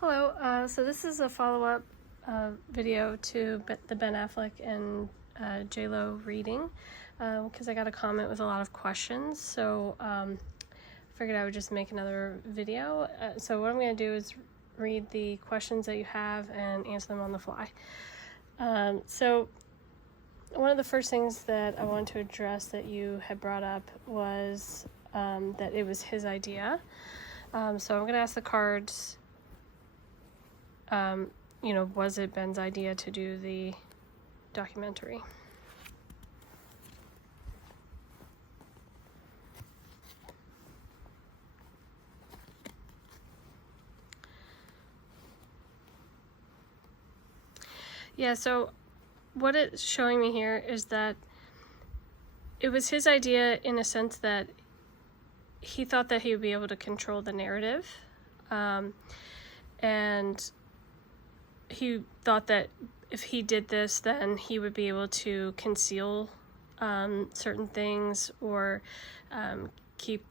Hello, so this is a follow-up video to the Ben Affleck and J-Lo reading because I got a comment with a lot of questions, so figured I would just make another video. So what I'm going to do is read the questions that you have and answer them on the fly. So one of the first things that I wanted to address that you had brought up was that it was his idea. So I'm going to ask the cards, was it Ben's idea to do the documentary? Yeah, so what it's showing me here is that it was his idea in a sense that he thought that he would be able to control the narrative. And he thought that if he did this, then he would be able to conceal certain things or keep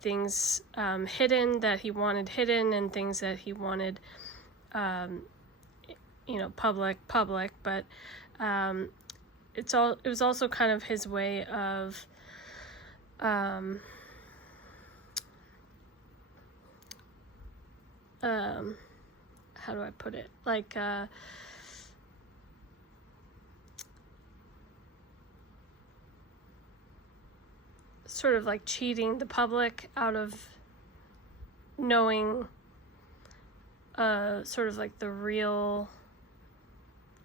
things hidden that he wanted hidden, and things that he wanted public. But it was also kind of his way of how do I put it? Like, sort of like cheating the public out of knowing sort of like the real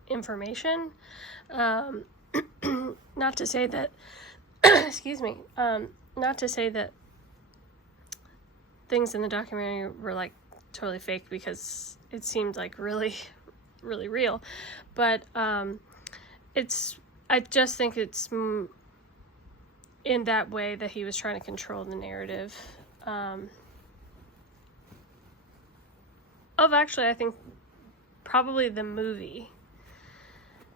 information. Not to say that, excuse me, not to say that things in the documentary were like totally fake, because it seemed like really, really real. But I just think it's in that way that he was trying to control the narrative. Actually, I think probably the movie.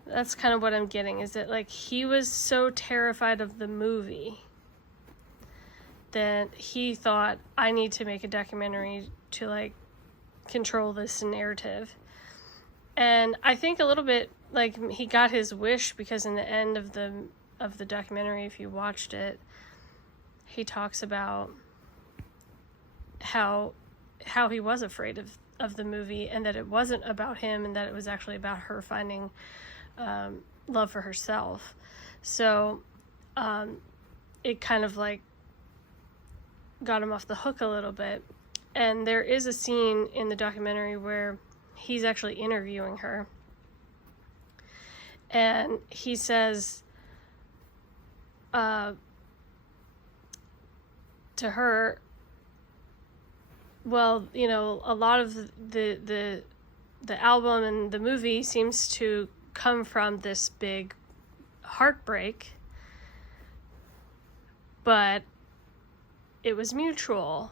That's kind of what I'm getting, is that like he was so terrified of the movie that he thought, I need to make a documentary to like control this narrative. And I think a little bit like he got his wish, because in the end of the documentary, if you watched it, he talks about how he was afraid of the movie, and that it wasn't about him, and that it was actually about her finding love for herself. So it kind of like got him off the hook a little bit. And there is a scene in the documentary where he's actually interviewing her, and he says to her, well, a lot of the album and the movie seems to come from this big heartbreak, but it was mutual.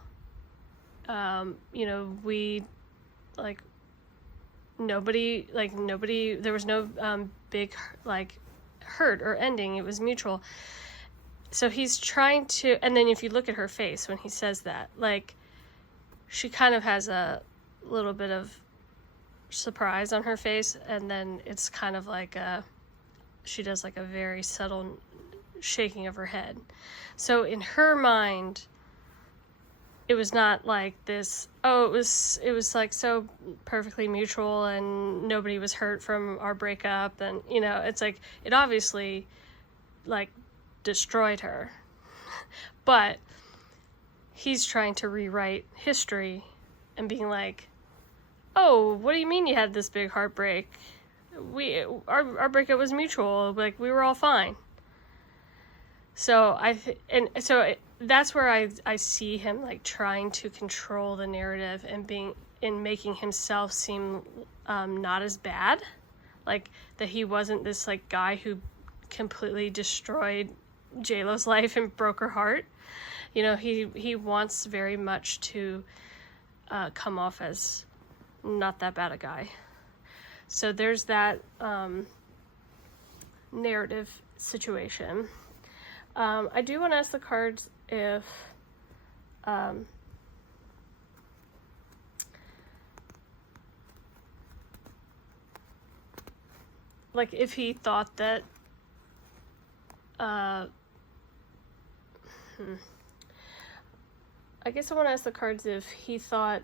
We nobody, there was no big like hurt or ending. It was mutual. So he's trying to, and then if you look at her face when he says that, like, she kind of has a little bit of surprise on her face, and then it's kind of like she does like a very subtle shaking of her head. So in her mind, it was not like this, it was like so perfectly mutual and nobody was hurt from our breakup. And, it's like, it obviously like destroyed her. But he's trying to rewrite history and being like, oh, what do you mean you had this big heartbreak? Our breakup was mutual. Like, we were all fine. So that's where I see him like trying to control the narrative and making himself seem not as bad, like that he wasn't this like guy who completely destroyed J-Lo's life and broke her heart. He wants very much to come off as not that bad a guy. So there's that narrative situation. I do want to ask the cards if like, if he thought that, I guess I want to ask the cards if he thought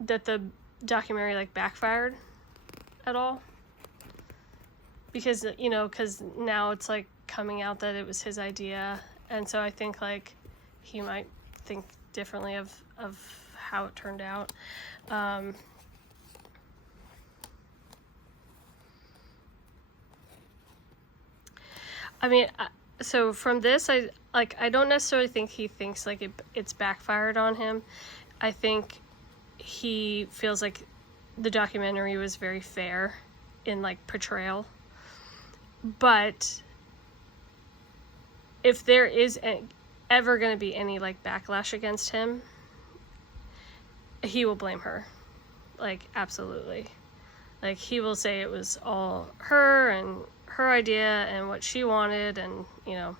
that the documentary, like, backfired at all. Because, you know, because now it's, like, coming out that it was his idea. And so I think, like, he might think differently of how it turned out. I mean, so from this, I don't necessarily think he thinks, like, it's backfired on him. I think he feels like the documentary was very fair in, like, portrayal. But if there is ever going to be any, like, backlash against him, he will blame her. Like, absolutely. Like, he will say it was all her and her idea and what she wanted, and, you know,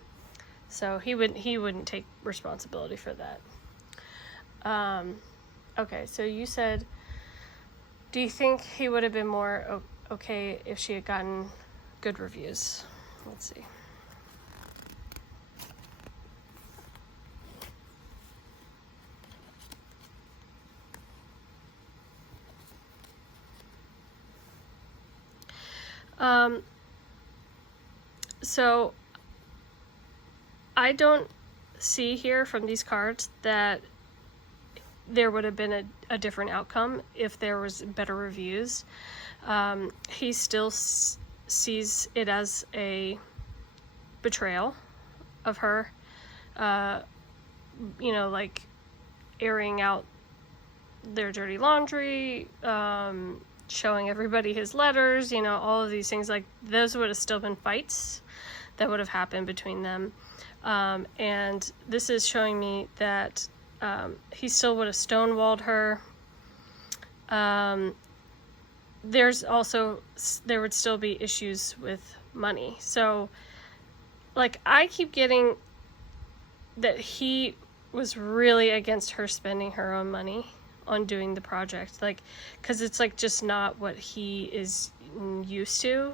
so he wouldn't take responsibility for that. Okay, so you said, do you think he would have been more okay if she had gotten good reviews? Let's see. So I don't see here from these cards that there would have been a different outcome if there was better reviews. He still sees it as a betrayal of her, you know, like, airing out their dirty laundry, showing everybody his letters, you know, all of these things. Like, those would have still been fights that would have happened between them. And this is showing me that he still would have stonewalled her. There would still be issues with money. So, like, I keep getting that he was really against her spending her own money on doing the project, like, because it's, like, just not what he is used to,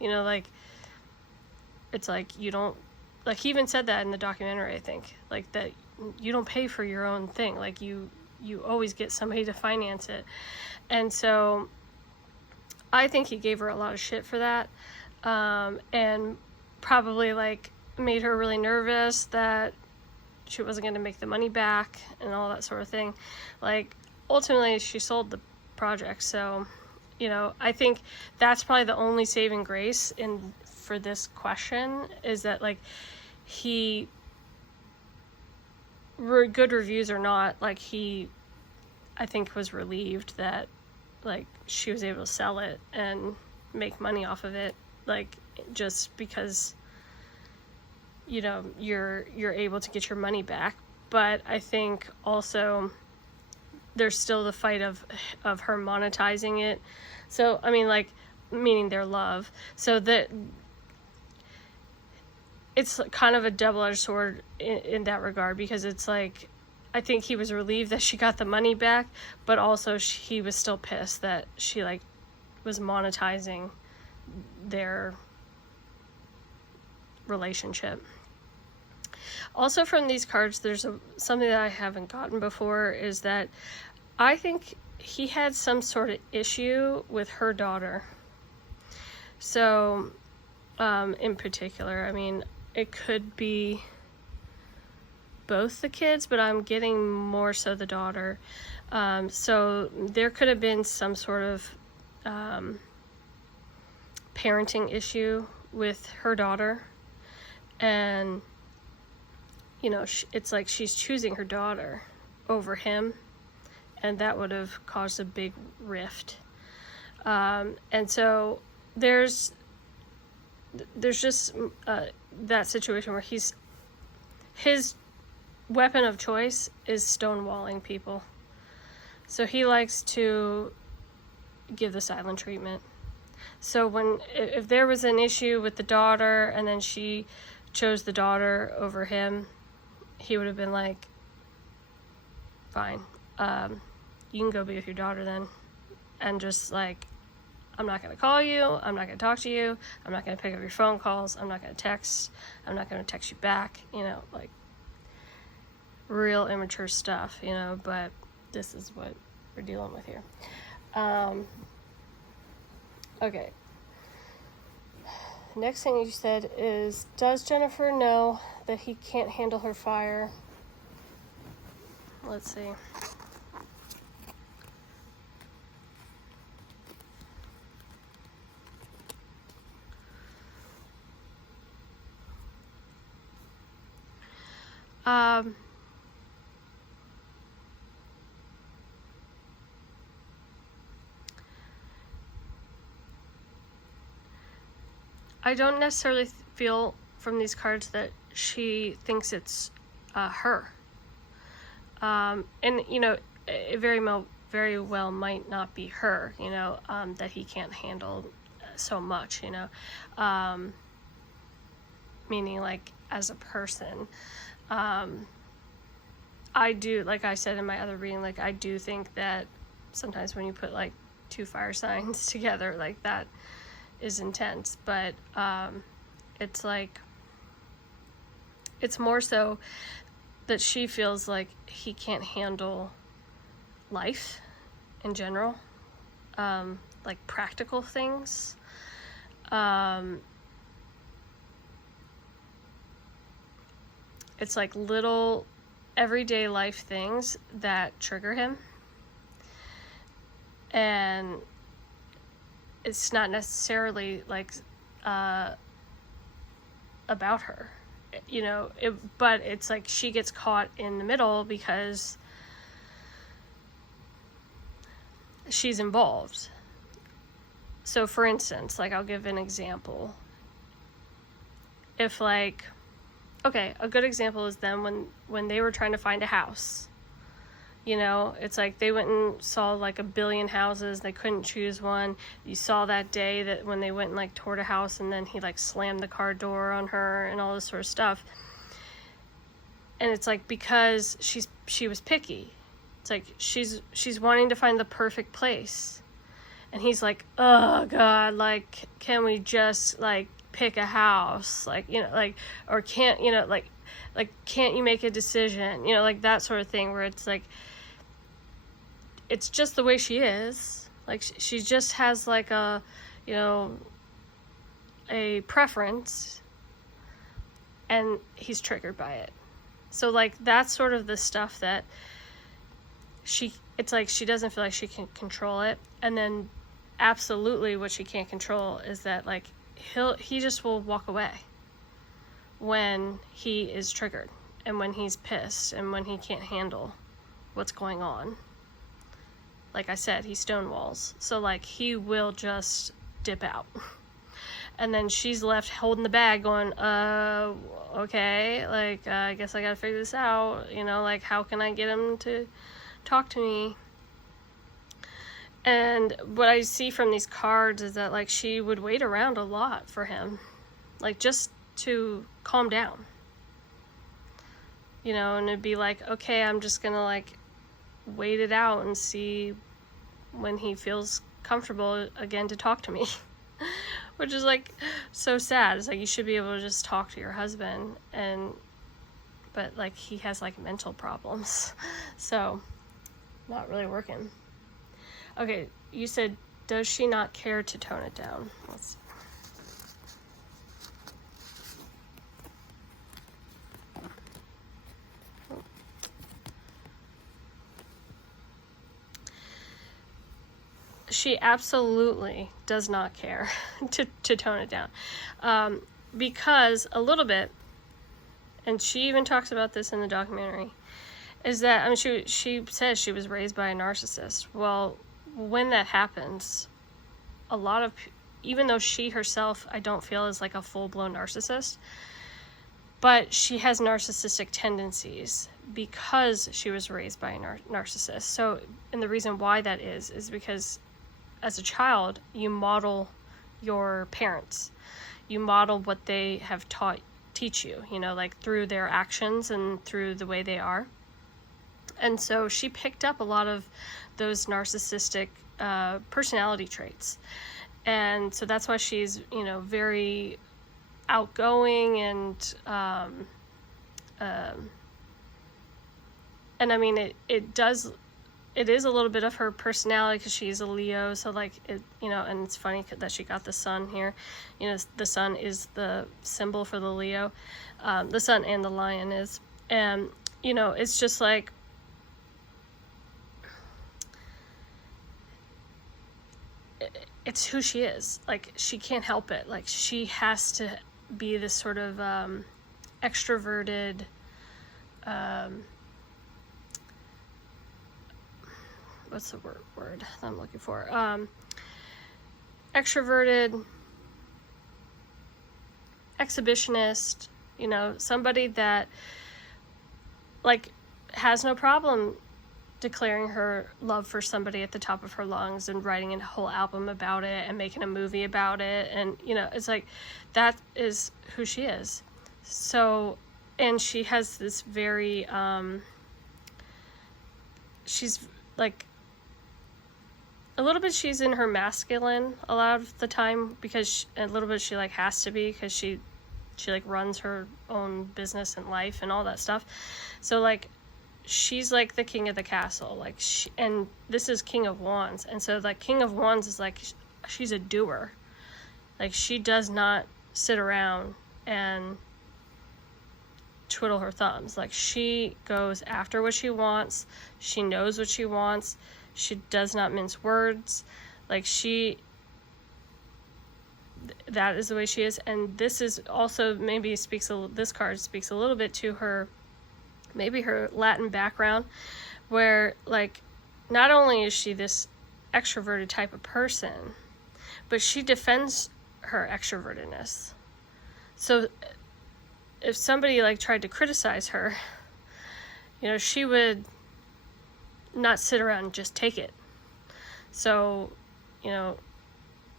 you know, like, it's like, you don't, like, he even said that in the documentary, I think, like, that you don't pay for your own thing, like, you always get somebody to finance it. And so I think he gave her a lot of shit for that, and probably, like, made her really nervous that she wasn't going to make the money back and all that sort of thing. Like, ultimately she sold the project, so, you know, I think that's probably the only saving grace for this question, is that, like, he, good reviews or not, like, he, I think, was relieved that, like, she was able to sell it and make money off of it, like, just because, you know, you're able to get your money back. But I think also there's still the fight of her monetizing it. So, I mean, like, meaning their love. So that it's kind of a double-edged sword in that regard, because it's like, I think he was relieved that she got the money back, but also he was still pissed that she, like, was monetizing their relationship. Also from these cards, there's something that I haven't gotten before, is that I think he had some sort of issue with her daughter. So, in particular, I mean, it could be both the kids, but I'm getting more so the daughter. So there could have been some sort of parenting issue with her daughter, and, you know, it's like she's choosing her daughter over him, and that would have caused a big rift. And so there's just that situation where his weapon of choice is stonewalling people. So he likes to give the silent treatment. So if there was an issue with the daughter and then she chose the daughter over him, he would have been like, fine, you can go be with your daughter then. and just like, I'm not going to call you, I'm not going to talk to you, I'm not going to pick up your phone calls, I'm not going to text, I'm not going to text you back, like real immature stuff, but this is what we're dealing with here. Okay. Next thing you said is, does Jennifer know that he can't handle her fire? Let's see. I don't necessarily feel from these cards that she thinks it's her. And, it very well might not be her, that he can't handle so much, meaning like as a person. I do, like I said in my other reading, like I do think that sometimes when you put like two fire signs together, like that is intense, but it's like, it's more so that she feels like he can't handle life in general, like practical things, it's like little everyday life things that trigger him, and it's not necessarily like about her, but it's like she gets caught in the middle because she's involved. So for instance, like I'll give an example. If like, okay, a good example is them when they were trying to find a house. It's like they went and saw like 1 billion houses. They couldn't choose one. You saw that day that when they went and like toured a house, and then he like slammed the car door on her and all this sort of stuff. And it's like, because she was picky. It's like she's wanting to find the perfect place. And he's like, oh God, like, can we just like pick a house? Like, or can't, like can't you make a decision? Like that sort of thing, where it's like, it's just the way she is. Like she just has like a preference, and he's triggered by it. So like that's sort of the stuff that it's like she doesn't feel like she can control it. And then absolutely what she can't control is that like he just will walk away when he is triggered, and when he's pissed, and when he can't handle what's going on. Like I said, he stonewalls. So like he will just dip out. And then she's left holding the bag going, okay, like I guess I gotta figure this out, like how can I get him to talk to me? And what I see from these cards is that like she would wait around a lot for him, like just to calm down, and it'd be like, okay, I'm just gonna like wait it out and see when he feels comfortable again to talk to me. Which is like so sad. It's like you should be able to just talk to your husband, but like he has like mental problems, so not really working. Okay, you said, does she not care to tone it down? Let's see. She absolutely does not care to tone it down, because a little bit, and she even talks about this in the documentary, is that, I mean, she says she was raised by a narcissist. Well, when that happens, a lot of, even though she herself, I don't feel is like a full-blown narcissist, but she has narcissistic tendencies because she was raised by a narcissist. So, and the reason why that is because as a child, you model your parents. You model what they have teach you, like through their actions and through the way they are. And so she picked up a lot of those narcissistic personality traits. And so that's why she's, very outgoing and I mean, it is a little bit of her personality because she's a Leo. So like and it's funny that she got the sun here. The sun is the symbol for the Leo. The sun and the lion is. And, it's just like, it's who she is. Like, she can't help it. Like, she has to be this sort of extroverted, what's the word that I'm looking for? Extroverted, exhibitionist, somebody that, like, has no problem declaring her love for somebody at the top of her lungs and writing a whole album about it and making a movie about it. And, it's like, that is who she is. So, and she has this very, she's like, a little bit she's in her masculine a lot of the time because a little bit she like has to be because she like runs her own business and life and all that stuff. So like, she's like the king of the castle, like and this is King of Wands, and so like King of Wands is like she's a doer. Like, she does not sit around and twiddle her thumbs. Like, she goes after what she wants. She knows what she wants. She does not mince words. Like, that is the way she is. And this is also this card speaks a little bit to her, maybe her Latin background, where like, not only is she this extroverted type of person, but she defends her extrovertedness. So if somebody like tried to criticize her, she would not sit around and just take it. So,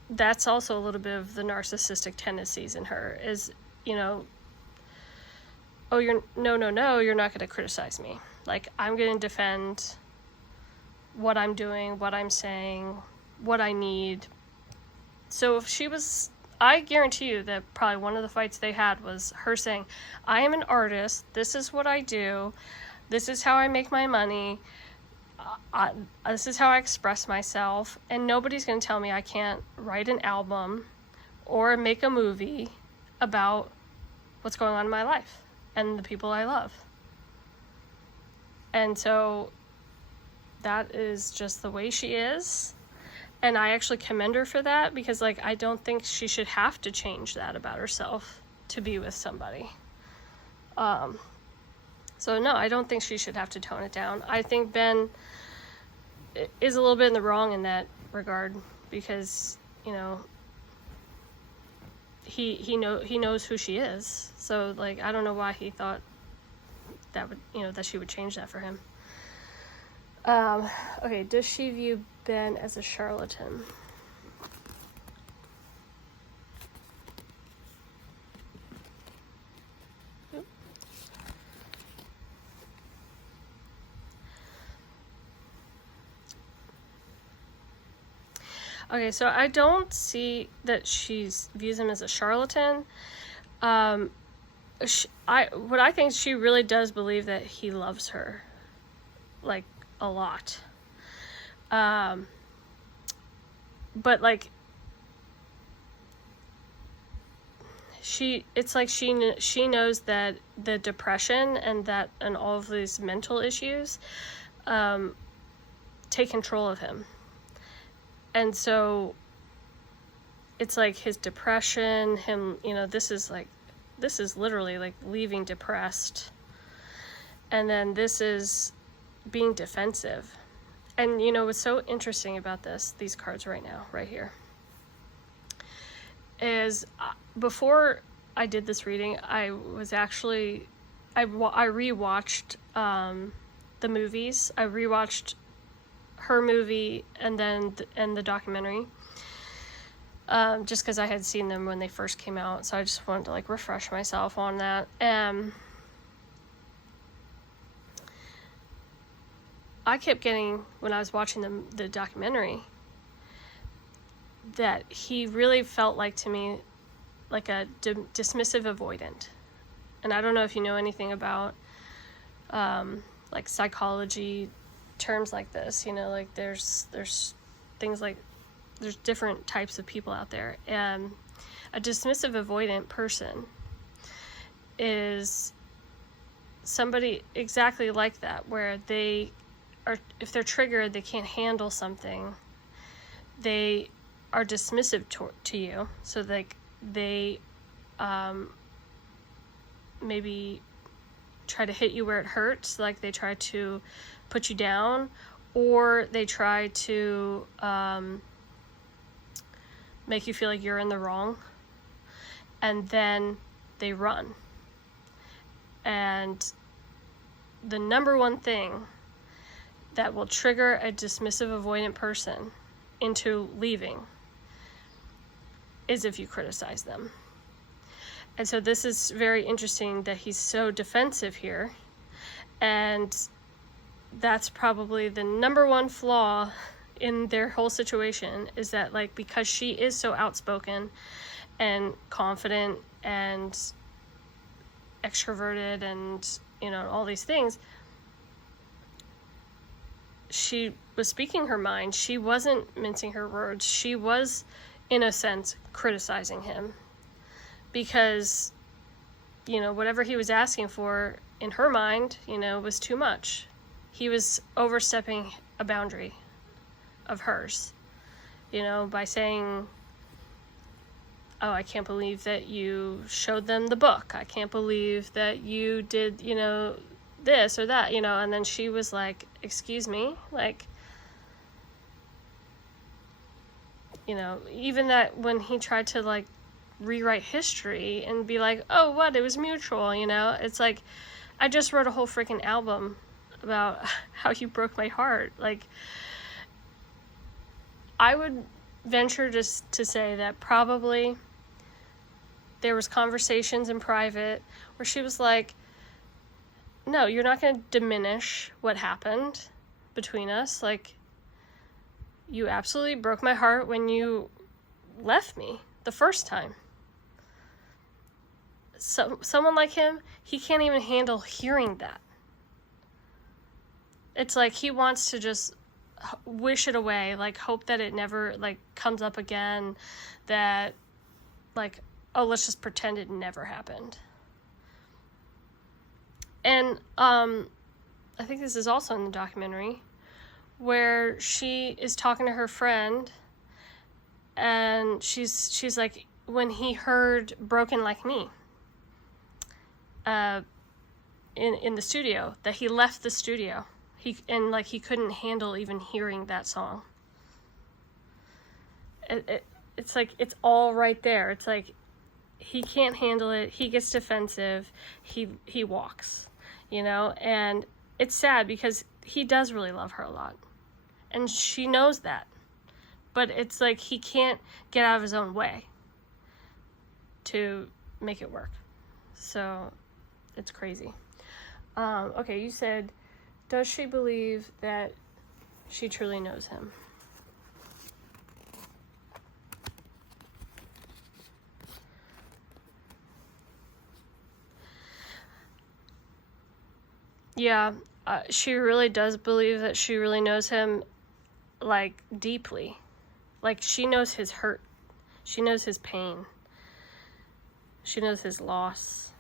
that's also a little bit of the narcissistic tendencies in her is, oh, you're not going to criticize me. Like, I'm going to defend what I'm doing, what I'm saying, what I need. So if she was, I guarantee you that probably one of the fights they had was her saying, I am an artist, this is what I do, this is how I make my money, this is how I express myself, and nobody's going to tell me I can't write an album or make a movie about what's going on in my life and the people I love. And so that is just the way she is. And I actually commend her for that because, like, I don't think she should have to change that about herself to be with somebody. So no, I don't think she should have to tone it down. I think Ben is a little bit in the wrong in that regard because, he knows who she is. So, like, I don't know why he thought that would, that she would change that for him. Okay, does she view Ben as a charlatan? Okay, so I don't see that she views him as a charlatan. What I think, she really does believe that he loves her, like, a lot. But like, it's like she knows that the depression and all of these mental issues take control of him. And so it's like his depression, him, this is literally like leaving depressed. And then this is being defensive. And what's so interesting about these cards right now, right here, is before I did this reading, I rewatched the movies. I rewatched her movie and the documentary, just because I had seen them when they first came out. So I just wanted to like refresh myself on that. I kept getting, when I was watching the documentary, that he really felt like, to me, like a dismissive avoidant. And I don't know if you know anything about like psychology terms like this, you know, like there's things like, there's different types of people out there, and a dismissive avoidant person is somebody exactly like that, where they are, if they're triggered, they can't handle something, they are dismissive to you. So like they maybe try to hit you where it hurts, like they try to put you down, or they try to make you feel like you're in the wrong, and then they run. And the number one thing that will trigger a dismissive avoidant person into leaving is if you criticize them. And so this is very interesting that he's so defensive here, and that's probably the number one flaw in their whole situation, is that, like, because she is so outspoken and confident and extroverted and, you know, all these things, she was speaking her mind. She wasn't mincing her words. She was, in a sense, criticizing him, because, you know, whatever he was asking for in her mind, you know, was too much. He was overstepping a boundary of hers, you know, by saying, oh, I can't believe that you showed them the book. I can't believe that you did, you know, this or that, you know. And then she was like, excuse me, like, you know, even that when he tried to, like, rewrite history and be like, oh, what, it was mutual, you know. It's like, I just wrote a whole freaking album about how you broke my heart. Like, I would venture just to say that probably there was conversations in private where she was like, no, you're not going to diminish what happened between us. Like, you absolutely broke my heart when you left me the first time. So someone like him, he can't even handle hearing that. It's like he wants to just wish it away, like hope that it never, like, comes up again, that, like, oh, let's just pretend it never happened. And I think this is also in the documentary, where she is talking to her friend, and she's like, when he heard Broken Like Me in the studio, that he left the studio. He couldn't handle even hearing that song. It's like, it's all right there. It's like, he can't handle it. He gets defensive. He walks, you know, and it's sad because he does really love her a lot, and she knows that, but it's like he can't get out of his own way to make it work. So it's crazy. Okay, you said, does she believe that she truly knows him? Yeah, she really does believe that she really knows him, like, deeply. Like, she knows his hurt. She knows his pain. She knows his loss.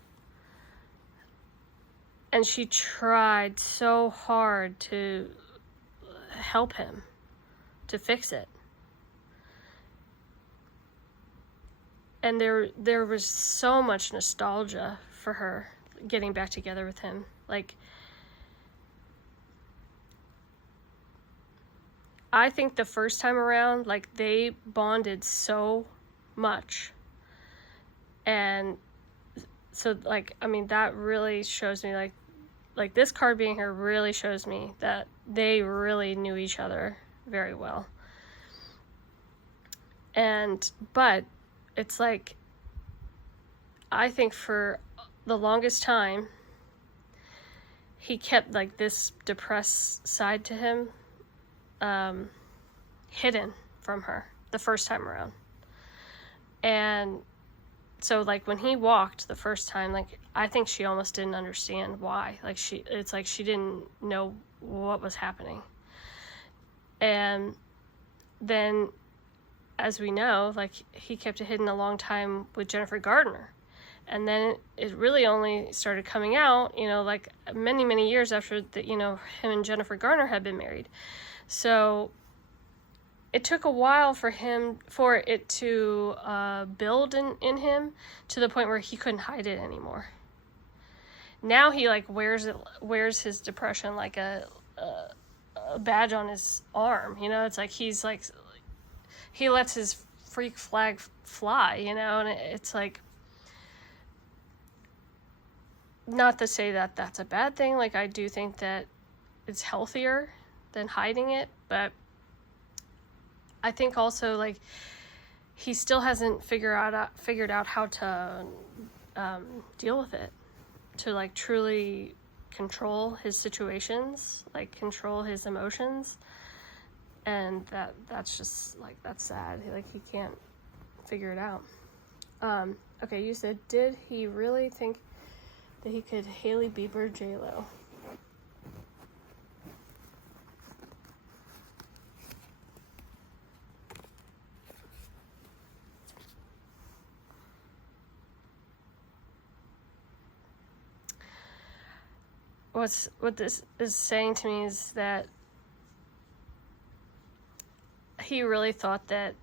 And she tried so hard to help him, to fix it. And there was so much nostalgia for her getting back together with him. Like, I think the first time around, like, they bonded so much. And so, like, I mean, that really shows me, like this card being here really shows me that they really knew each other very well. But it's like, I think for the longest time, he kept, like, this depressed side to him hidden from her. the first time around. And so, like, when he walked the first time, like, I think she almost didn't understand why. Like, it's like she didn't know what was happening. And then, as we know, like, he kept it hidden a long time with Jennifer Gardner. And then it really only started coming out, you know, like, many, many years after that, you know, him and Jennifer Garner had been married. So it took a while for it to build in him to the point where he couldn't hide it anymore. Now he, like, wears his depression like a badge on his arm, you know. It's like he lets his freak flag fly, you know. And it's like, not to say that that's a bad thing. Like, I do think that it's healthier than hiding it, but I think also, like, he still hasn't figured out how to deal with it, to, like, truly control his situations, like, control his emotions. And that's just, like, that's sad. Like, he can't figure it out. Okay, you said, did he really think that he could Hailey Bieber J-Lo? What this is saying to me is that he really thought that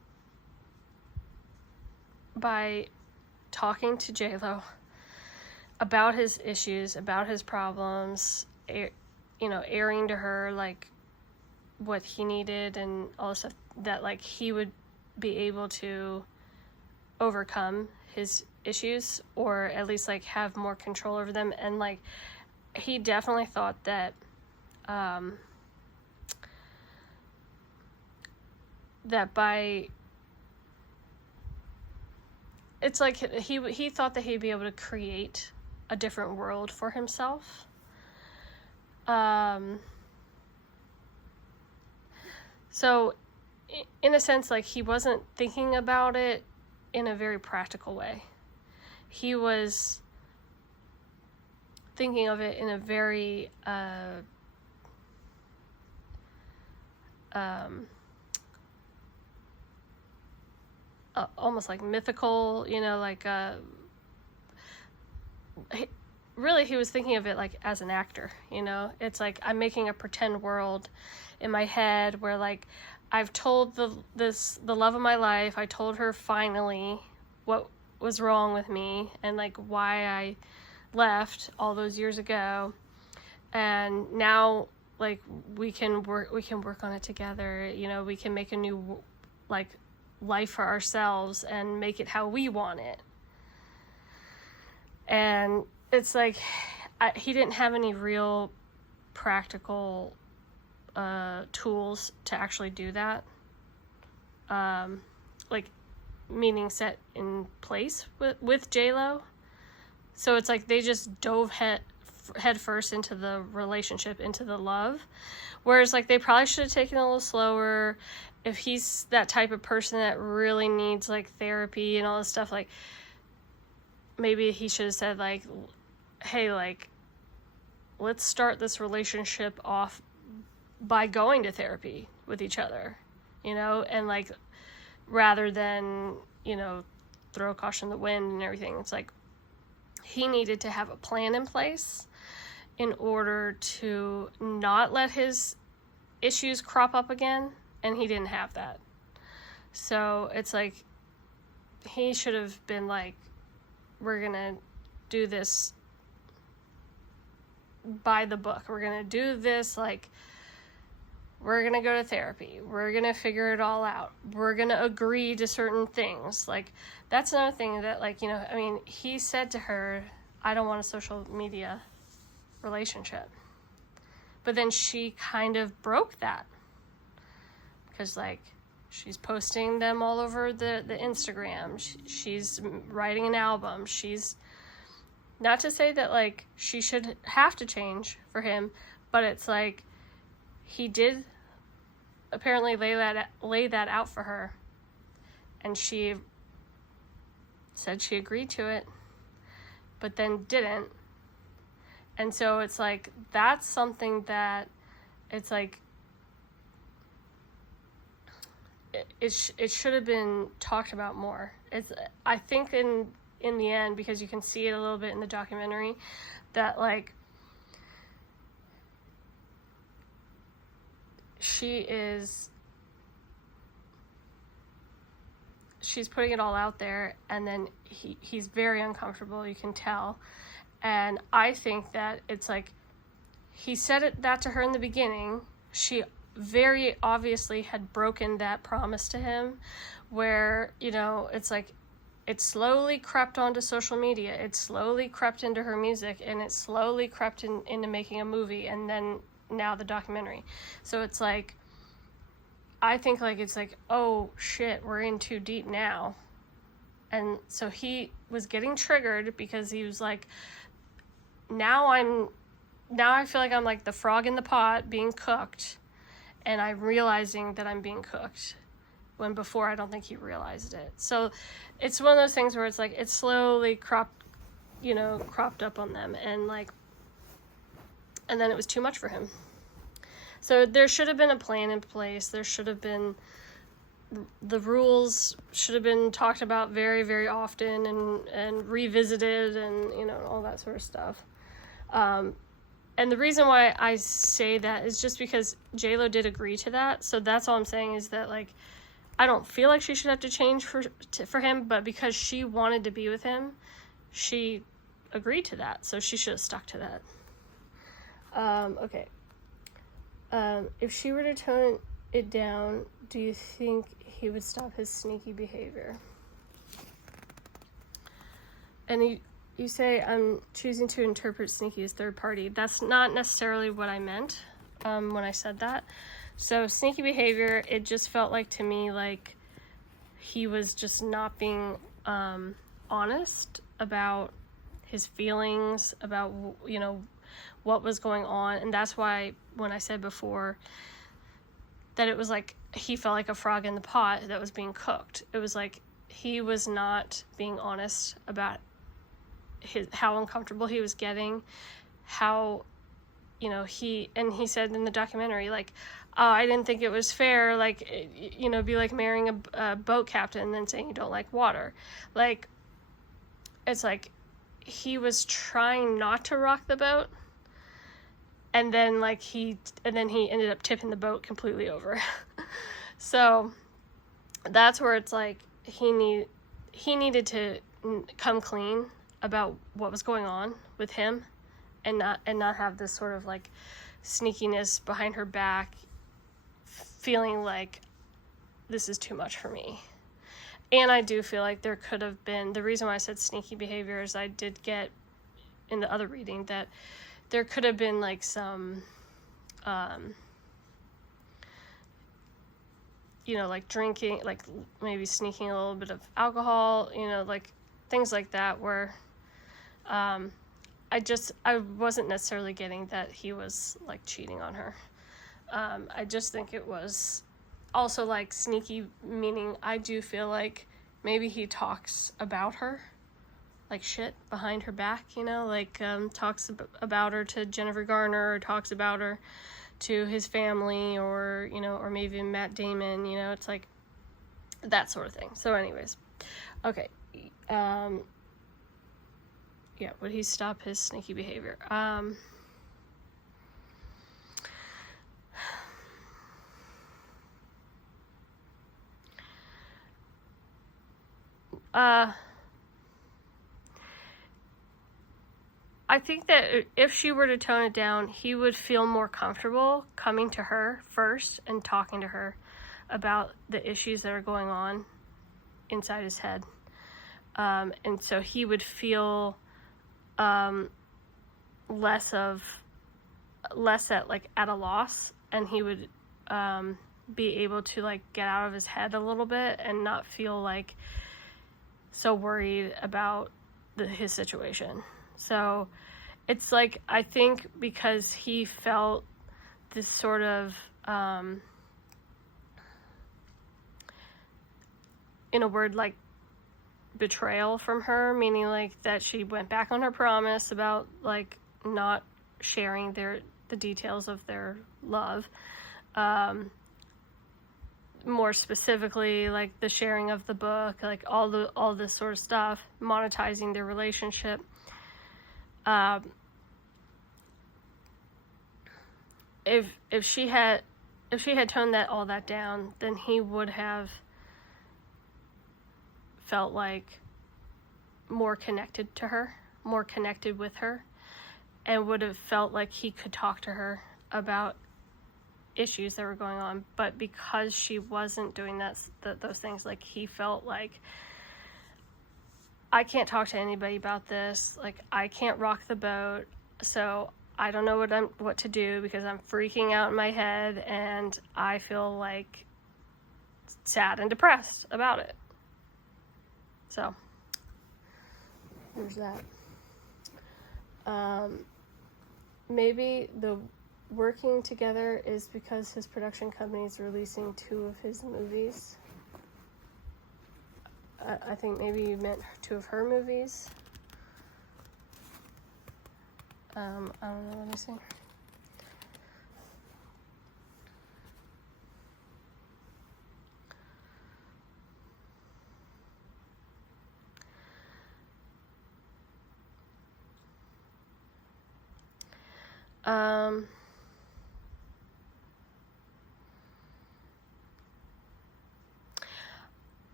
by talking to J-Lo about his issues, about his problems, you know, airing to her, like, what he needed and all this stuff, that, like, he would be able to overcome his issues, or at least, like, have more control over them. And, like, he definitely thought that that by, it's like he thought that he'd be able to create a different world for himself. So in a sense, like, he wasn't thinking about it in a very practical way. He was thinking of it in a very almost like mythical, you know, like he was thinking of it like as an actor, you know. It's like, I'm making a pretend world in my head where, like, I've told the love of my life, I told her finally what was wrong with me and, like, why I left all those years ago, and now, like, we can work on it together, you know. We can make a new, like, life for ourselves and make it how we want it. And it's like, he didn't have any real practical tools to actually do that, like, meaning set in place with J-Lo. So it's like they just dove head first into the relationship, into the love. Whereas, like, they probably should have taken it a little slower. If he's that type of person that really needs, like, therapy and all this stuff, like, maybe he should have said, like, hey, like, let's start this relationship off by going to therapy with each other, you know, and, like, rather than, you know, throw caution to the wind and everything. It's like, he needed to have a plan in place in order to not let his issues crop up again, and he didn't have that. So it's like, he should have been like, we're gonna do this by the book. We're gonna do this, like, we're gonna go to therapy. We're gonna figure it all out. We're gonna agree to certain things. Like, that's another thing that, like, you know, I mean, he said to her, I don't want a social media relationship. But then she kind of broke that. Because, like, she's posting them all over the Instagram. She's writing an album. She's, not to say that, like, she should have to change for him, but it's like, he did apparently lay that out for her and she said she agreed to it, but then didn't. And so it's like, that's something that it's like, it should have been talked about more. I think in the end, because you can see it a little bit in the documentary, that like she's putting it all out there, and then he's very uncomfortable, you can tell. And I think that it's like, he said that to her in the beginning. She very obviously had broken that promise to him, where, you know, it's like, it slowly crept onto social media, it slowly crept into her music, and it slowly crept into making a movie, and then now the documentary. So it's like, I think like, it's like, oh shit, we're in too deep now. And so he was getting triggered, because he was like, now I feel like I'm like the frog in the pot being cooked, and I'm realizing that I'm being cooked, when before I don't think he realized it. So it's one of those things where it's like, it slowly cropped up on them, and like, and then it was too much for him. So there should have been a plan in place. There should have been, the rules should have been talked about very, very often, and revisited, and, you know, all that sort of stuff. And the reason why I say that is just because J-Lo did agree to that. So that's all I'm saying, is that like, I don't feel like she should have to change for him, but because she wanted to be with him, she agreed to that. So she should have stuck to that. Okay. If she were to tone it down, do you think he would stop his sneaky behavior? And you say, I'm choosing to interpret sneaky as third party. That's not necessarily what I meant when I said that. So sneaky behavior, it just felt like to me like he was just not being honest about his feelings, about, you know, what was going on. And that's why when I said before that it was like he felt like a frog in the pot that was being cooked, it was like he was not being honest about how uncomfortable he was getting, how, you know, he said in the documentary, like, oh, I didn't think it was fair, like, you know, be like marrying a boat captain and then saying you don't like water. Like, it's like he was trying not to rock the boat, and then like he ended up tipping the boat completely over. So that's where it's like he needed to come clean about what was going on with him, and not have this sort of like sneakiness behind her back, feeling like this is too much for me. And I do feel like there could have been, the reason why I said sneaky behavior is I did get in the other reading that there could have been like some you know, like drinking, like maybe sneaking a little bit of alcohol, you know, like things like that, where I wasn't necessarily getting that he was like cheating on her. I just think it was also like sneaky, meaning I do feel like maybe he talks about her like shit behind her back, you know, like talks about her to Jennifer Garner, or talks about her to his family, or, you know, or maybe Matt Damon, you know, it's like that sort of thing. So anyways, okay. Yeah, would he stop his sneaky behavior? I think that if she were to tone it down, he would feel more comfortable coming to her first and talking to her about the issues that are going on inside his head. And so he would feel less at like at a loss, and he would be able to like get out of his head a little bit and not feel like so worried about his situation. So it's like, I think because he felt this sort of in a word, like betrayal from her, meaning like that she went back on her promise about like not sharing the details of their love. More specifically, like the sharing of the book, like all this sort of stuff, monetizing their relationship. If she had toned all that down, then he would have felt like more connected to her, more connected with her, and would have felt like he could talk to her about issues that were going on. But because she wasn't doing those things, like he felt like, I can't talk to anybody about this, like I can't rock the boat, so I don't know what to do because I'm freaking out in my head and I feel like sad and depressed about it. So there's that. Maybe the working together is because his production company is releasing 2 of his movies. I think maybe you meant 2 of her movies. I don't know what I'm saying.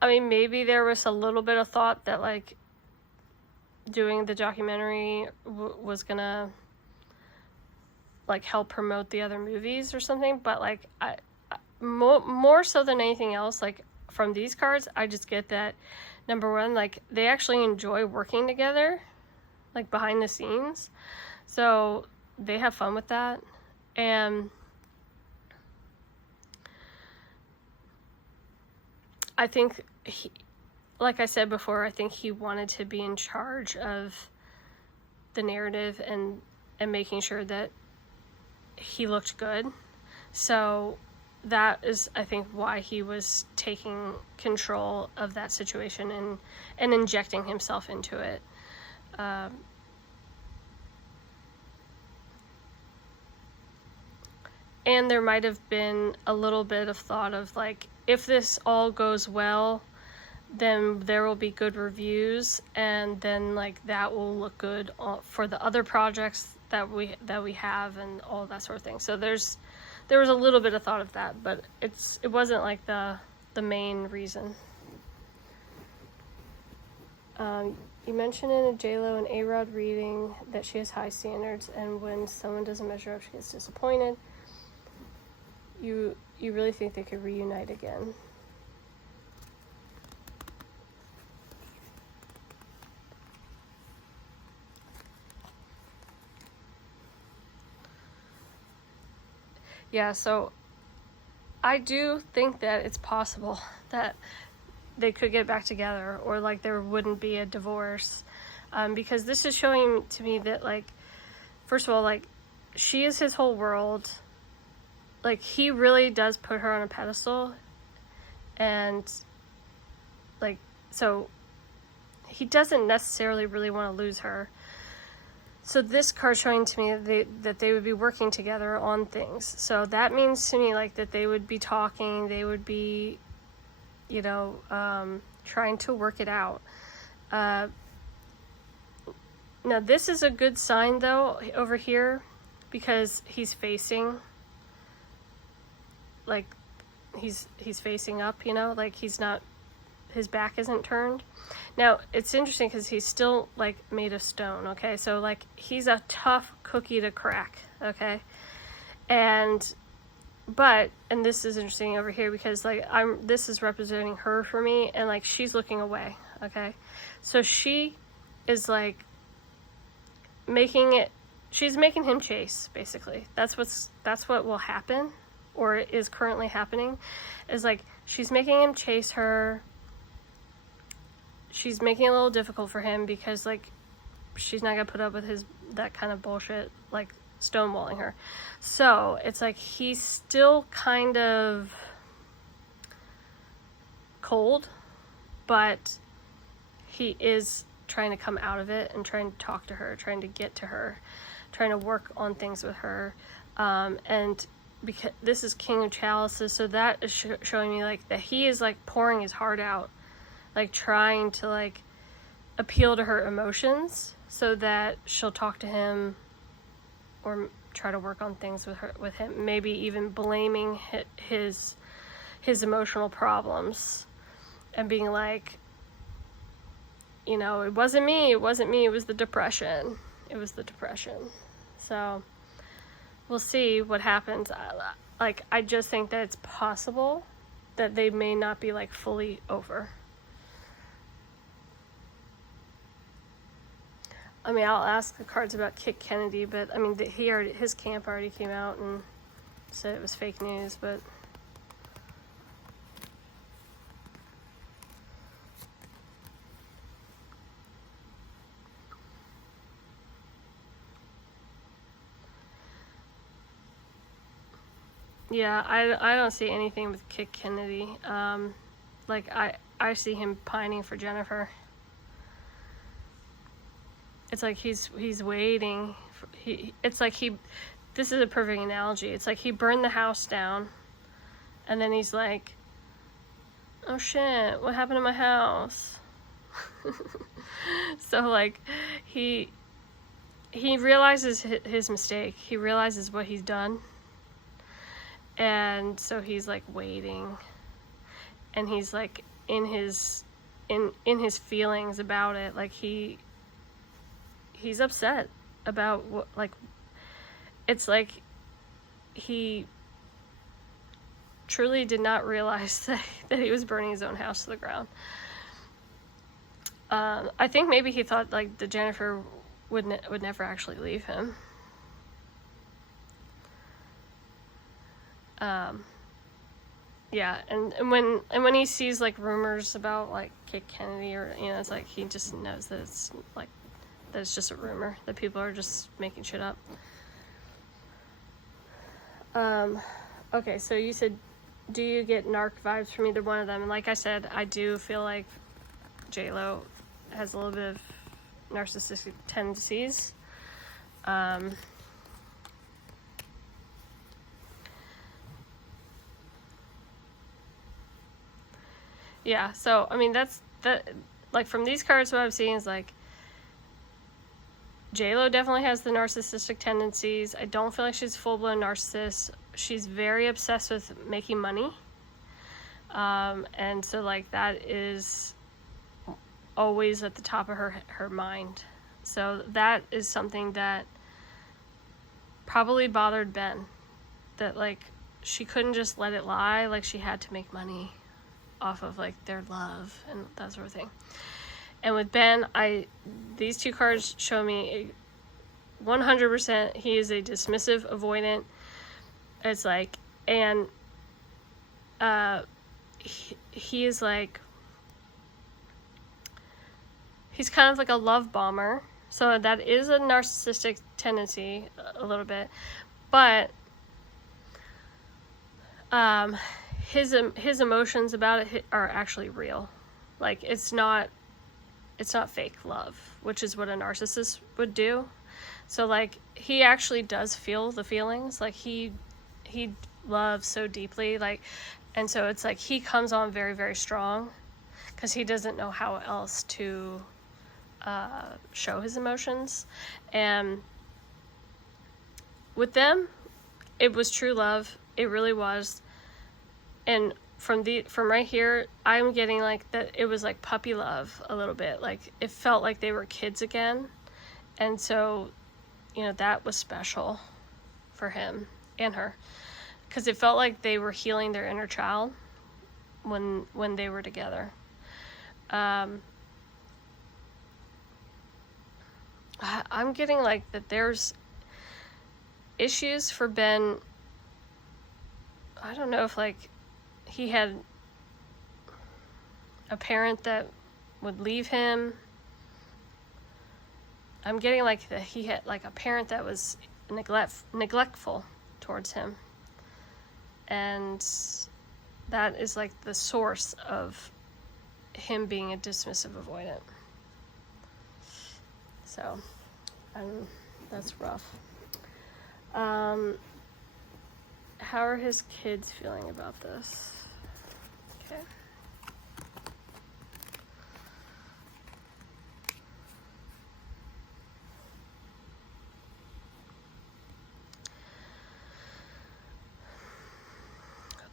I mean, maybe there was a little bit of thought that, like, doing the documentary was gonna, like, help promote the other movies or something, but, like, more so than anything else, like, from these cards, I just get that, number one, like, they actually enjoy working together, like, behind the scenes, so they have fun with that, and I think like I said before, I think he wanted to be in charge of the narrative and making sure that he looked good. So that is, I think, why he was taking control of that situation and injecting himself into it. And there might have been a little bit of thought of, like, if this all goes well, then there will be good reviews, and then, like, that will look good for the other projects that we have and all that sort of thing. So there was a little bit of thought of that, but it wasn't like the main reason. You mentioned in a J-Lo and A-Rod reading that she has high standards, and when someone doesn't measure up, she gets disappointed. You really think they could reunite again? Yeah, so I do think that it's possible that they could get back together, or like there wouldn't be a divorce, because this is showing to me that, like, first of all, like, she is his whole world. Like, he really does put her on a pedestal, and, like, so he doesn't necessarily really want to lose her. So this card showing to me that they would be working together on things. So that means to me, like, that they would be talking, they would be, you know, trying to work it out. Now this is a good sign, though, over here, because he's facing, like, he's facing up, you know, like, he's not, his back isn't turned. Now, it's interesting because he's still, like, made of stone, okay? So, like, he's a tough cookie to crack, okay? And this is interesting over here because, like, this is representing her for me, and, like, she's looking away, okay? So she is, like, she's making him chase, basically. That's what will happen, or is currently happening, is, like, she's making him chase her. She's making it a little difficult for him because, like, she's not gonna put up with that kind of bullshit, like, stonewalling her. So it's like he's still kind of cold, but he is trying to come out of it and trying to talk to her, trying to get to her, trying to work on things with her. And because this is King of Chalices, so that is showing me like that he is like pouring his heart out, like trying to like appeal to her emotions so that she'll talk to him or try to work on things with him, maybe even blaming his emotional problems and being like, you know, it wasn't me, it was the depression. So we'll see what happens. I just think that it's possible that they may not be like fully over. I mean, I'll ask the cards about Kit Kennedy, but I mean, his camp already came out and said it was fake news, but yeah, I don't see anything with Kit Kennedy. Like I see him pining for Jennifer. It's like he's waiting. This is a perfect analogy. It's like he burned the house down, and then he's like, oh shit, what happened to my house? So like he realizes his mistake. He realizes what he's done. And so he's like waiting, and he's like in his feelings about it. Like he's upset about what, like, it's like he truly did not realize that he was burning his own house to the ground. I think maybe he thought like the Jennifer would never actually leave him. Yeah, and when he sees like rumors about like Kit Kennedy, or you know, it's like he just knows that it's just a rumor, that people are just making shit up. Okay, so you said, do you get narc vibes from either one of them? And like I said, I do feel like J-Lo has a little bit of narcissistic tendencies. Yeah, so I mean that's like from these cards, what I'm seeing is like J-Lo definitely has the narcissistic tendencies. I don't feel like she's a full-blown narcissist. She's very obsessed with making money. And so like that is always at the top of her mind. So that is something that probably bothered Ben. That like she couldn't just let it lie, like she had to make money off of like their love and that sort of thing. And with Ben, these two cards show me 100% he is a dismissive, avoidant. It's like, and he is like, he's kind of like a love bomber. So that is a narcissistic tendency a little bit, but his emotions about it are actually real. Like it's not fake love, which is what a narcissist would do. So like he actually does feel the feelings, like he loves so deeply, like, and so it's like he comes on very, very strong because he doesn't know how else to show his emotions. And with them, it was true love. It really was. And from right here, I'm getting like that it was like puppy love a little bit. Like it felt like they were kids again. And so, you know, that was special for him and her, because it felt like they were healing their inner child when they were together. I'm getting like that there's issues for Ben. I don't know if like he had a parent that would leave him. I'm getting like that he had like a parent that was neglectful towards him. And that is like the source of him being a dismissive avoidant. So, that's rough. How are his kids feeling about this? Okay.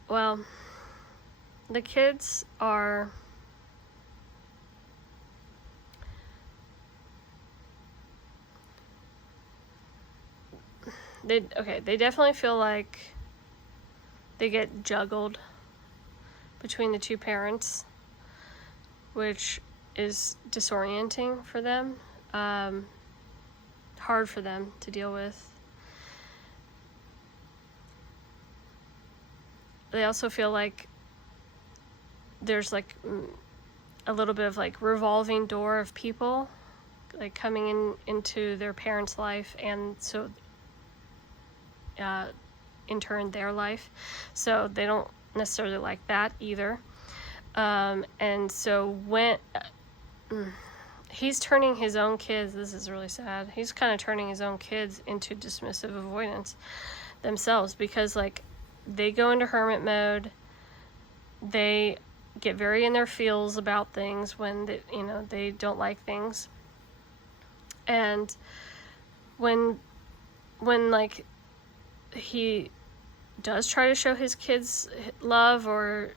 Well, the kids are they definitely feel like they get juggled between the two parents, which is disorienting for them, hard for them to deal with. They also feel like there's like a little bit of like revolving door of people like coming into their parents' life, and so in turn their life, so they don't necessarily like that either. And so when he's turning his own kids, this is really sad, he's kind of turning his own kids into dismissive avoidance themselves, because like they go into hermit mode, they get very in their feels about things when they don't like things, and when like he does try to show his kids love or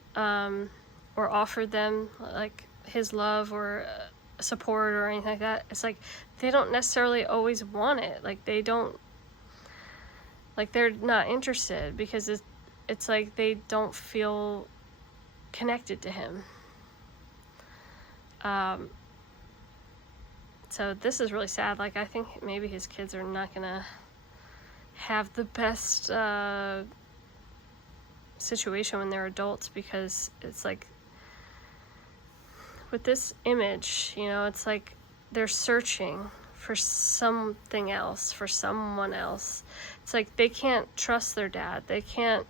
offer them like his love or support or anything like that, it's like they don't necessarily always want it. Like they don't, like they're not interested, because it's like they don't feel connected to him. So this is really sad. Like I think maybe his kids are not gonna have the best situation when they're adults, because it's like with this image, it's like they're searching for something else, for someone else. It's like they can't trust their dad. They can't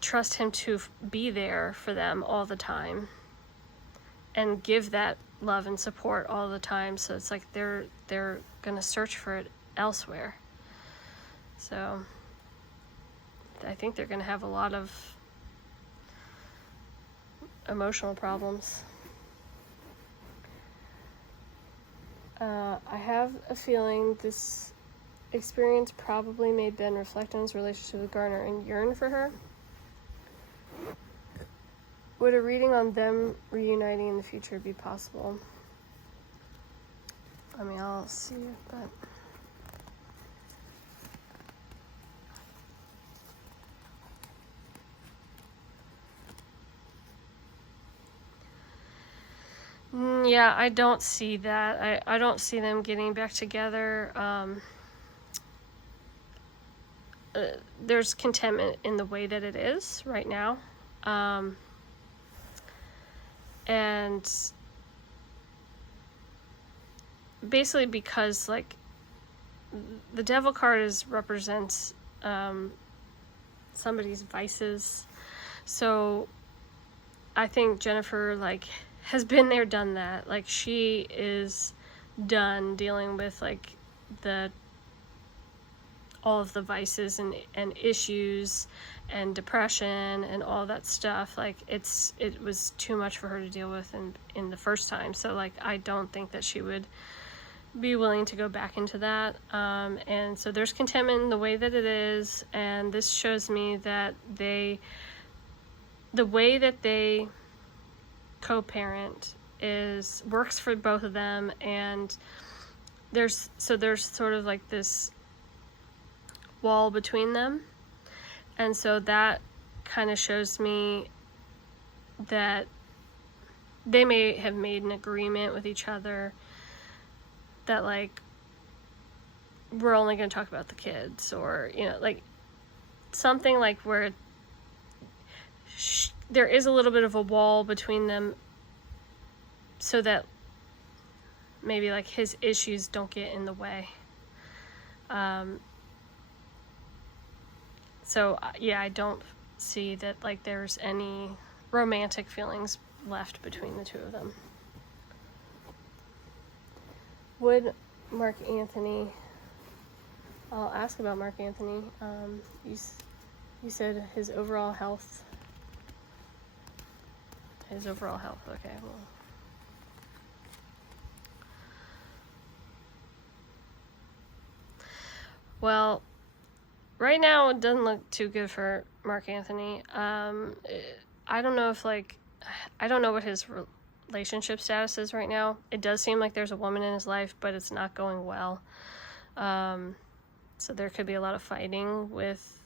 trust him to be there for them all the time and give that love and support all the time. So it's like they're gonna search for it elsewhere. So I think they're gonna have a lot of emotional problems. I have a feeling this experience probably made Ben reflect on his relationship with Garner and yearn for her. Would a reading on them reuniting in the future be possible? I mean, I'll see, but yeah, I don't see that. I don't see them getting back together. There's contentment in the way that it is right now. And basically because like the devil card represents somebody's vices. So I think Jennifer like has been there, done that. Like she is done dealing with like all of the vices and issues and depression and all that stuff. Like it was too much for her to deal with in the first time. So like I don't think that she would be willing to go back into that. And so there's contentment in the way that it is, and this shows me that the way that they co-parent works for both of them, and there's sort of like this wall between them, and so that kind of shows me that they may have made an agreement with each other that like we're only going to talk about the kids, or like something like where there is a little bit of a wall between them, so that maybe like his issues don't get in the way. So yeah, I don't see that like there's any romantic feelings left between the two of them. Would Mark Anthony... I'll ask about Mark Anthony. You said his overall health. His overall health, okay. Well, right now it doesn't look too good for Mark Anthony. I don't know if, like, I don't know what his relationship status is right now. It does seem like there's a woman in his life, but it's not going well. So there could be a lot of fighting with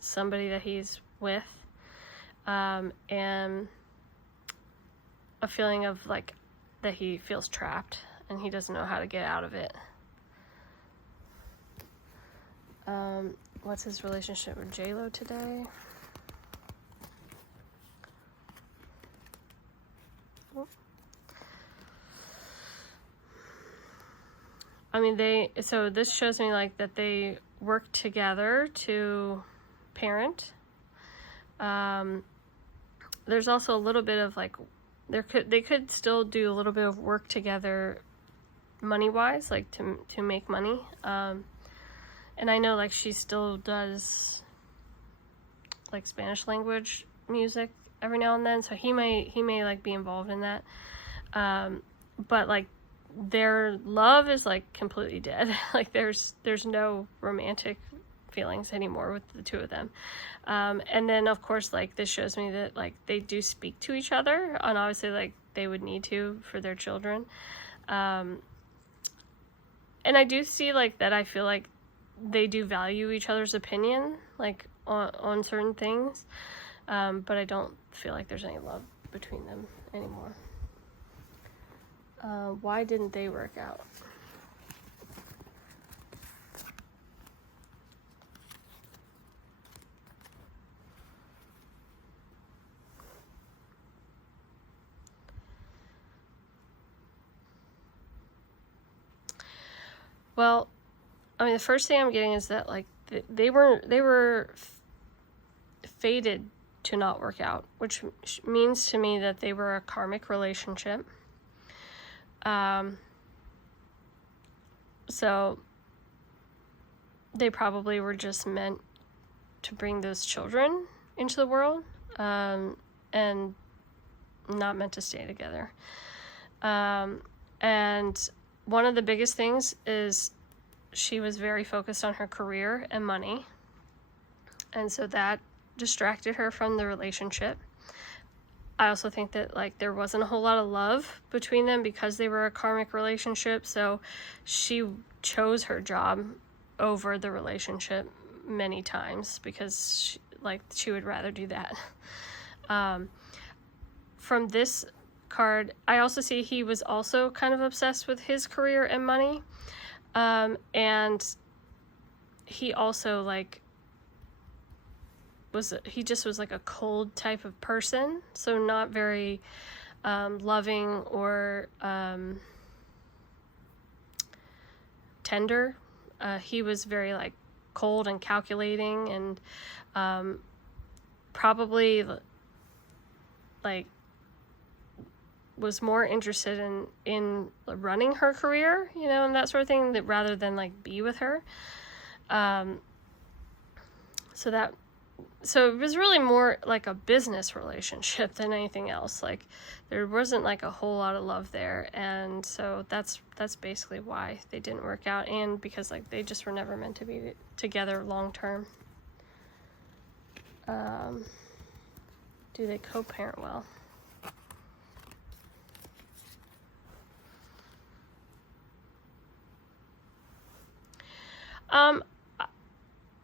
somebody that he's with. And a feeling of, like, that he feels trapped and he doesn't know how to get out of it. What's his relationship with J-Lo today? I mean, so this shows me, like, that they work together to parent. There's also a little bit of, like, they could still do a little bit of work together money-wise, like, to make money. And I know, like, she still does, like, Spanish language music every now and then, so he may like, be involved in that. But, like, their love is, like, completely dead. Like, there's no romantic feelings anymore with the two of them. And then, of course, like, this shows me that, like, they do speak to each other, and obviously, like, they would need to for their children. And I do see, like, that I feel like they do value each other's opinion, like, on certain things. But I don't feel like there's any love between them anymore. Why didn't they work out? Well, I mean, the first thing I'm getting is that, like, they were fated to not work out, which means to me that they were a karmic relationship. So they probably were just meant to bring those children into the world, and not meant to stay together. And one of the biggest things is she was very focused on her career and money. And so that distracted her from the relationship. I also think that, like, there wasn't a whole lot of love between them because they were a karmic relationship. So she chose her job over the relationship many times because, she would rather do that. From this card, I also see he was also kind of obsessed with his career and money. And he also, like, he just was like a cold type of person, so not very loving or tender. He was very, like, cold and calculating, and probably, like, was more interested in running her career, and that sort of thing, that rather than, like, be with her. So it was really more like a business relationship than anything else. Like, there wasn't, like, a whole lot of love there, and so that's basically why they didn't work out, and because, like, they just were never meant to be together long term. Do they co-parent well?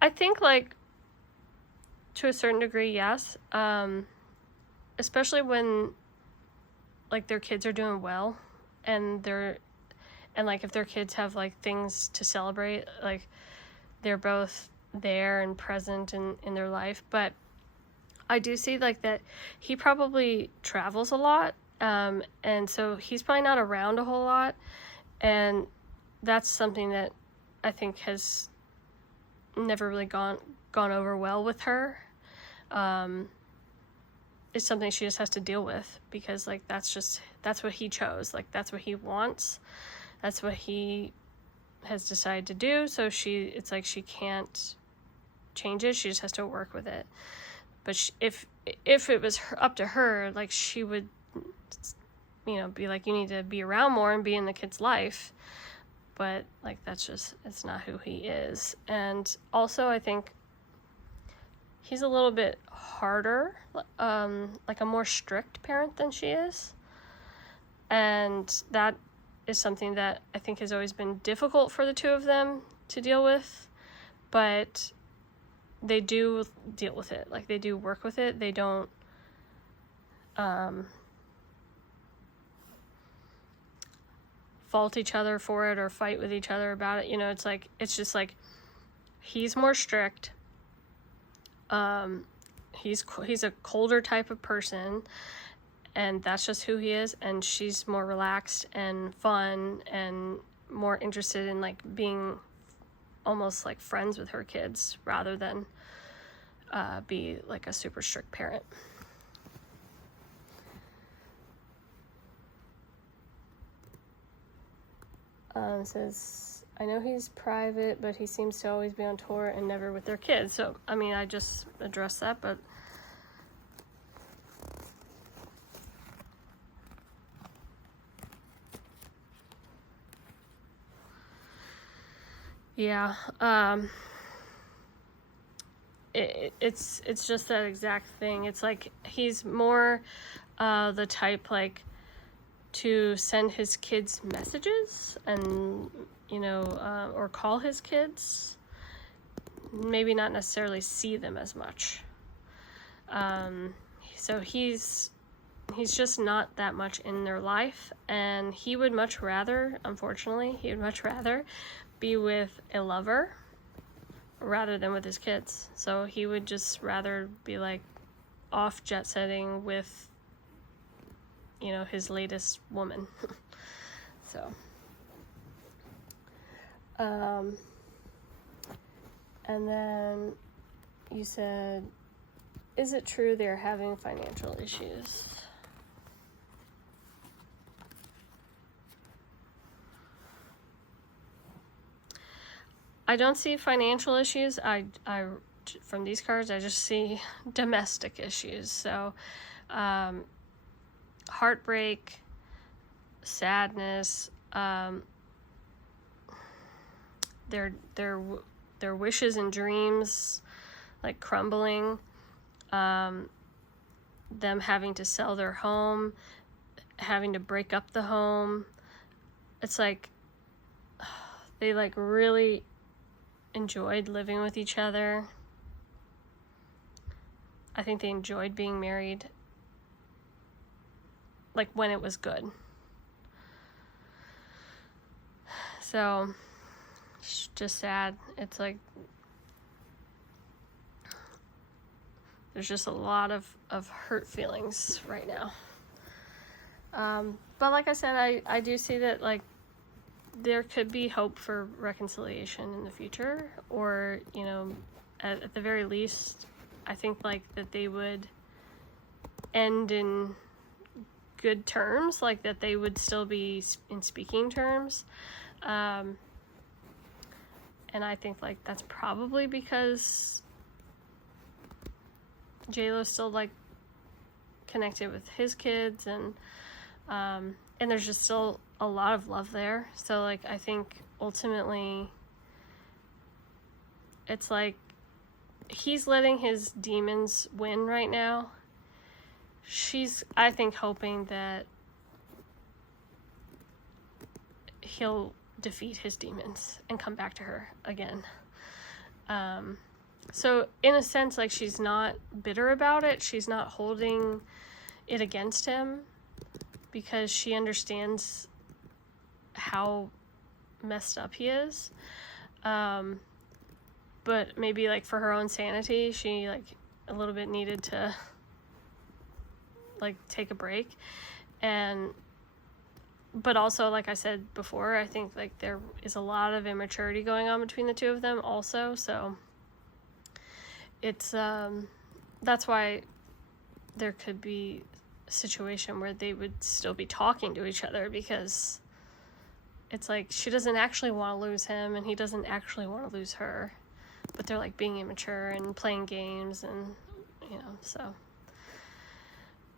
I think, like, to a certain degree, yes. Especially when, like, their kids are doing well, and like, if their kids have, like, things to celebrate, like, they're both there and present in their life. But I do see, like, that he probably travels a lot, and so he's probably not around a whole lot, and that's something that I think has never really gone over well with her. is something she just has to deal with, because like that's what he chose, like that's what he wants, that's what he has decided to do. So it's like she can't change it, she just has to work with it. But if it was up to her, like she would, be like, you need to be around more and be in the kid's life. But like it's not who he is. And also I think he's a little bit harder, like a more strict parent than she is. And that is something that I think has always been difficult for the two of them to deal with. But they do deal with it. Like, they do work with it. They don't fault each other for it or fight with each other about it. It's just like he's more strict. He's a colder type of person, and that's just who he is. And she's more relaxed and fun and more interested in like being almost like friends with her kids rather than be like a super strict parent. It says, I know he's private, but he seems to always be on tour and never with their kids. So, I mean, I just addressed that, but yeah, it's just that exact thing. It's like he's more the type like to send his kids messages and or call his kids, maybe not necessarily see them as much. So he's just not that much in their life, and he would much rather, unfortunately, be with a lover rather than with his kids. So he would just rather be like off jet setting with his latest woman. So and then you said, is it true they're having financial issues? I don't see financial issues. I from these cards, I just see domestic issues. So, heartbreak, sadness, their wishes and dreams, like crumbling, them having to sell their home, having to break up the home. It's like they like really enjoyed living with each other. I think they enjoyed being married, like when it was good. So it's just sad. It's like there's just a lot of hurt feelings right now. But like I said, I do see that like there could be hope for reconciliation in the future, or at the very least, I think like that they would end in good terms, like that they would still be in speaking terms. And I think like that's probably because J-Lo's still like connected with his kids, and there's just still a lot of love there. So like I think ultimately it's like he's letting his demons win right now. She's, I think, hoping that he'll defeat his demons and come back to her again. So in a sense, like, she's not bitter about it. She's not holding it against him, because she understands how messed up he is. But maybe like for her own sanity, she like a little bit needed to like take a break. But also, like I said before, I think like there is a lot of immaturity going on between the two of them also. So it's that's why there could be a situation where they would still be talking to each other, because it's like she doesn't actually want to lose him and he doesn't actually want to lose her, but they're like being immature and playing games, and so.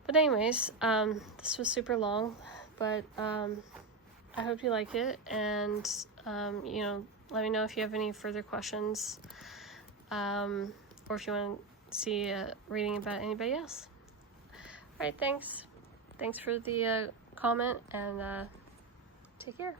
But anyways, this was super long, but I hope you like it, and let me know if you have any further questions, or if you want to see reading about anybody else. All right, thanks for the comment, and take care.